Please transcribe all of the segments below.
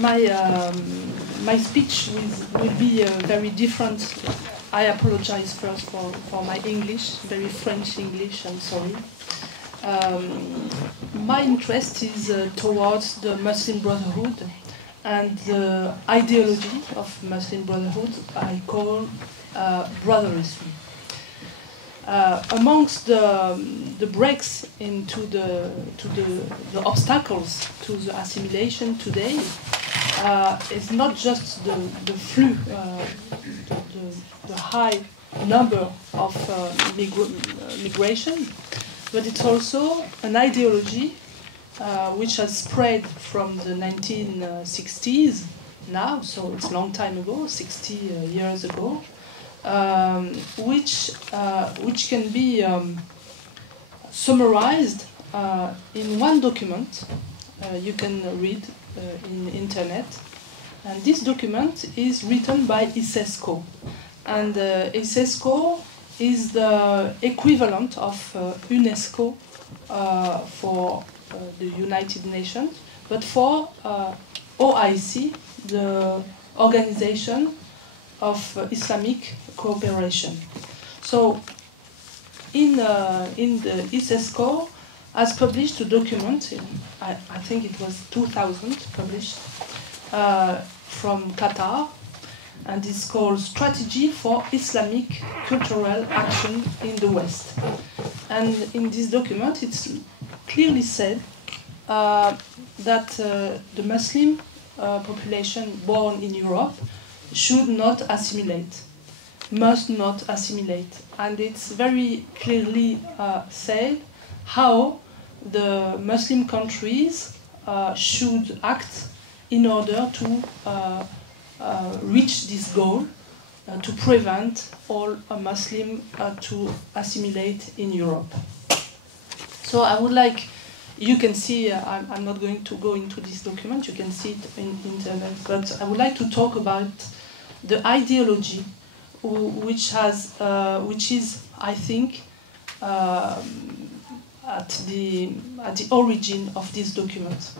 my speech will be very different. I apologize first for my English, very French English, I'm sorry. My interest is towards the Muslim Brotherhood and the ideology of Muslim Brotherhood I call Brotherisme. Amongst the breaks into the obstacles to the assimilation today, it's not just the flux, the high number of migration, but it's also an ideology which has spread from the 1960s now, so it's a long time ago, 60 years ago, which can be summarized in one document you can read in internet, and this document is written by ISESCO, and ISESCO is the equivalent of UNESCO for the United Nations, but for OIC, the Organization of Islamic Cooperation. So, in the ISESCO has published a document, I think it was 2000, published from Qatar, and it's called Strategy for Islamic Cultural Action in the West. And in this document, it's clearly said that the Muslim population born in Europe should not assimilate, must not assimilate. And it's very clearly said how the Muslim countries should act in order to reach this goal, to prevent all Muslims to assimilate in Europe. So I would like, you can see, I'm not going to go into this document, you can see it in internet, but I would like to talk about the ideology which is, I think, at the origin of this document.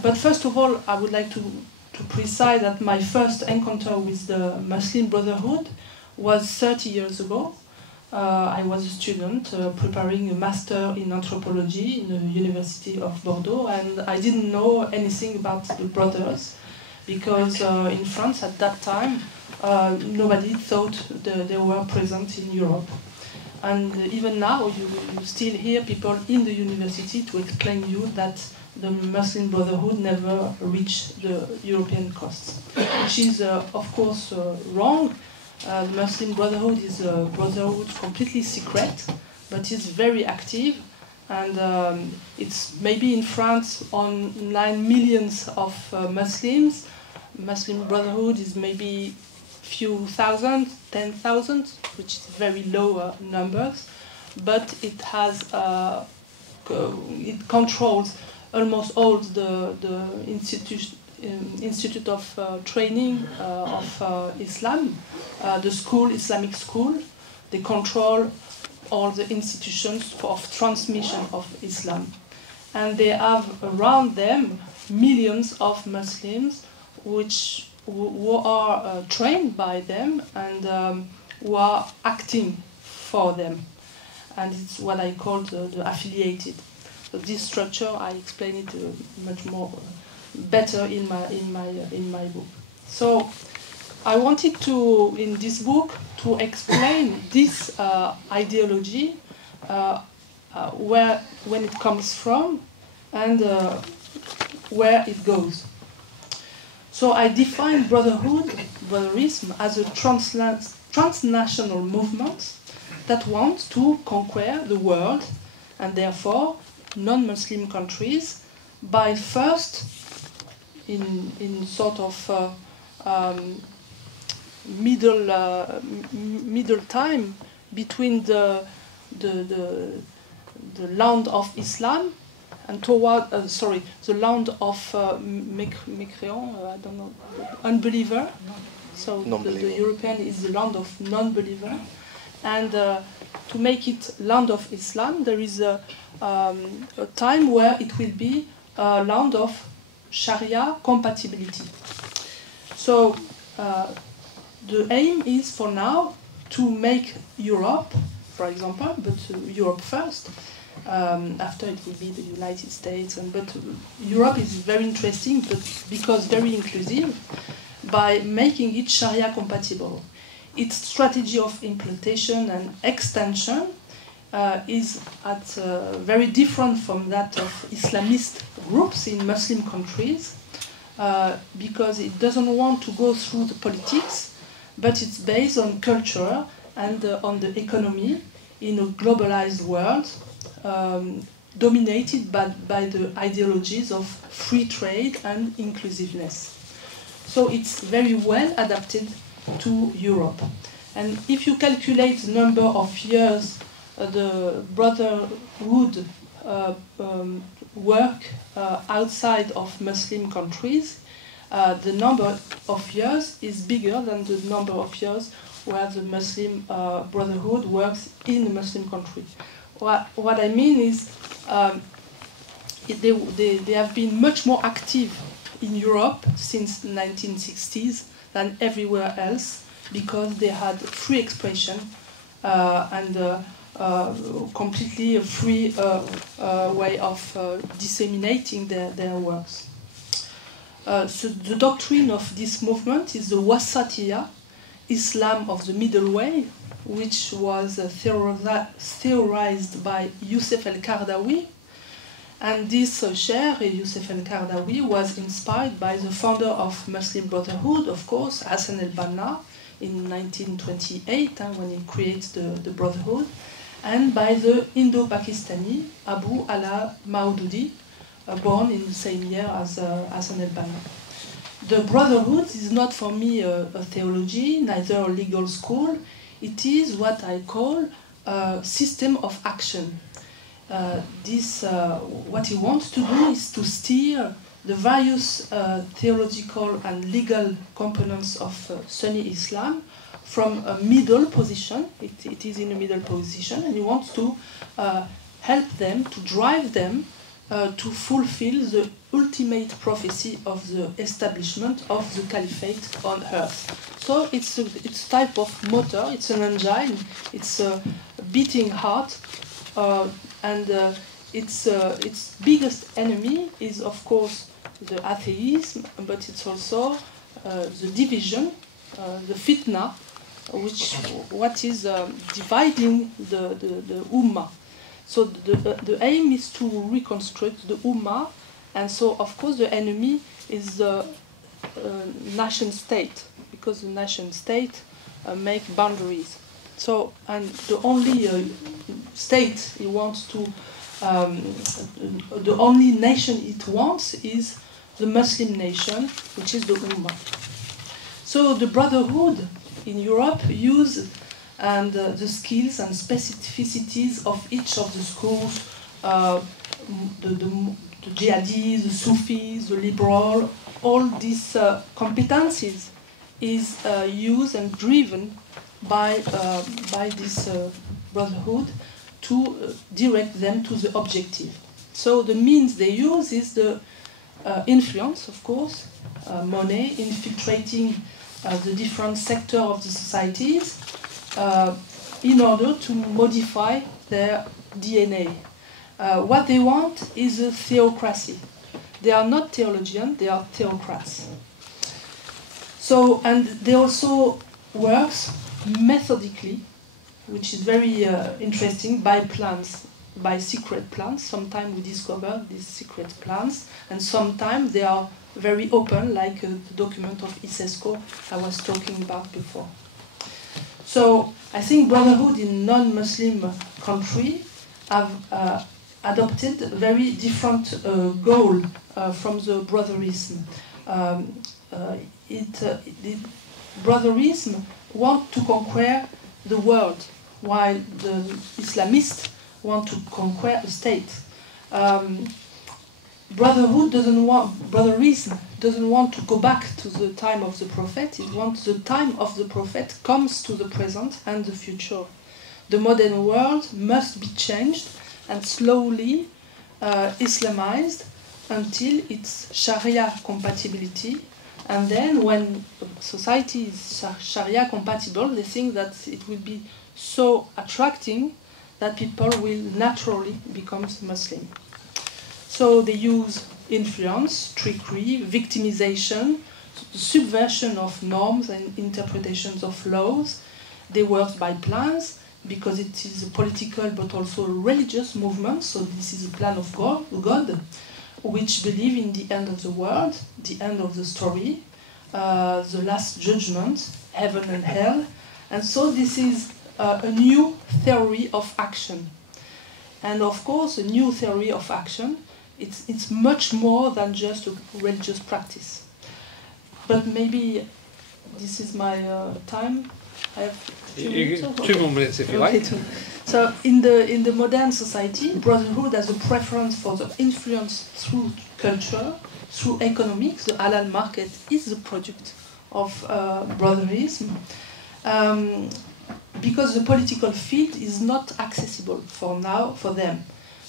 But first of all, I would like to precise that my first encounter with the Muslim Brotherhood was 30 years ago. I was a student preparing a master in anthropology in the University of Bordeaux, and I didn't know anything about the brothers because in France at that time nobody thought they were present in Europe. And even now you still hear people in the university to explain you that the Muslim Brotherhood never reached the European coast, which is of course wrong. The Muslim Brotherhood is a brotherhood completely secret, but it's very active, and it's maybe in France on 9 million of Muslims. Muslim Brotherhood is maybe few thousand, 10,000, which is very low numbers, but it has it controls almost all the Institute of Training of Islam, the school, Islamic school. They control all the institutions of transmission of Islam. And they have around them millions of Muslims who are trained by them and who are acting for them. And it's what I call the affiliated. So this structure, I explain it much more better in my book. So I wanted to, in this book, to explain this ideology, when it comes from, and where it goes. So I define brotherism, as a transnational movement that wants to conquer the world, and therefore non-Muslim countries, by first in sort of middle time between the land of Islam and toward the land of mécréant, I don't know, unbeliever. So the European is the land of non-believer, and to make it land of Islam, there is a time where it will be land of Sharia compatibility. So the aim is for now to make Europe, for example, but Europe first. After it will be the United States, but Europe is very interesting, but because very inclusive, by making it Sharia compatible. Its strategy of implementation and extension is very different from that of Islamist groups in Muslim countries, because it doesn't want to go through the politics, but it's based on culture and on the economy in a globalized world, dominated by the ideologies of free trade and inclusiveness. So it's very well adapted to Europe. And if you calculate the number of years the Brotherhood work outside of Muslim countries, the number of years is bigger than the number of years where the Muslim Brotherhood works in a Muslim country. What I mean is they have been much more active in Europe since the 1960s than everywhere else, because they had free expression and completely a free way of disseminating their works. So the doctrine of this movement is the Wasatiyya, Islam of the Middle Way, which was theorized by Youssef el-Qaradawi. And this Sheikh Youssef el-Qaradawi was inspired by the founder of Muslim Brotherhood, of course, Hassan el-Banna, in 1928, when he created the Brotherhood, and by the Indo-Pakistani Abu Ala Maududi, born in the same year as Hassan el-Banna. The Brotherhood is not for me a theology, neither a legal school. It is what I call a system of action. What he wants to do is to steer the various theological and legal components of Sunni Islam from a middle position. It is in a middle position, and he wants to help them, to drive them to fulfill the ultimate prophecy of the establishment of the caliphate on earth. So it's a type of motor, it's an engine, it's a beating heart, and its biggest enemy is, of course, the atheism, but it's also the division, the fitna, what is dividing the ummah. So the aim is to reconstruct the ummah, and so of course the enemy is the nation state, because the nation state make boundaries. So, and the only state he wants to, the only nation it wants is the Muslim nation, which is the Ummah. So the Brotherhood in Europe use and the skills and specificities of each of the schools, the jihadis, the Sufis, the liberal, all these competencies is used and driven by this Brotherhood to direct them to the objective. So the means they use is the influence, of course, money, infiltrating the different sectors of the societies in order to modify their DNA. What they want is a theocracy. They are not theologians, they are theocrats. So, and they also work methodically, which is very interesting, by plans, by secret plans. Sometimes we discover these secret plans, and sometimes they are very open, like the document of ISESCO I was talking about before. So I think Brotherhood in non-Muslim country have adopted very different goal from the Brotherism. The Brotherism want to conquer the world, while the Islamists want to conquer a state. Brotherism doesn't want to go back to the time of the Prophet. It wants the time of the Prophet comes to the present and the future. The modern world must be changed and slowly Islamized until its Sharia compatibility. And then when society is Sharia compatible, they think that it will be so attracting that people will naturally become Muslim. So they use influence, trickery, victimization, subversion of norms and interpretations of laws. They work by plans because it is a political but also a religious movement. So this is a plan of God, which believe in the end of the world, the end of the story, the last judgment, heaven and hell. And so this is a new theory of action. And of course, a new theory of action, it's much more than just a religious practice. But maybe this is my time. I have 2 minutes. 2 more minutes if you like. So in the modern society, brotherhood has a preference for the influence through culture, through economics. The halal market is the product of brotherhoodism. Because the political field is not accessible for now for them.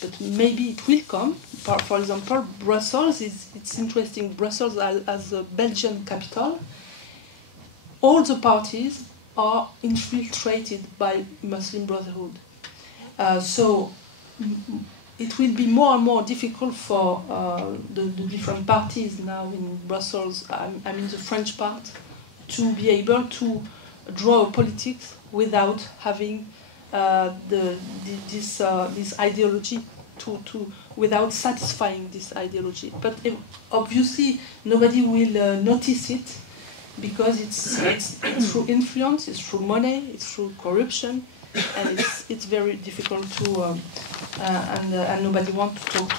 But maybe it will come. For example, Brussels, it's interesting, Brussels as a Belgian capital, all the parties are infiltrated by Muslim Brotherhood. So it will be more and more difficult for the different parties now in Brussels, I mean the French part, to be able to draw politics without having this ideology, without satisfying this ideology. But obviously nobody will notice it because it's through influence, it's through money, it's through corruption, and it's very difficult to and nobody wants to talk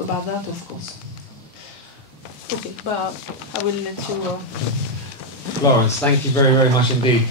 about that, of course. Okay, but I will let you. Florence, thank you very, very much indeed.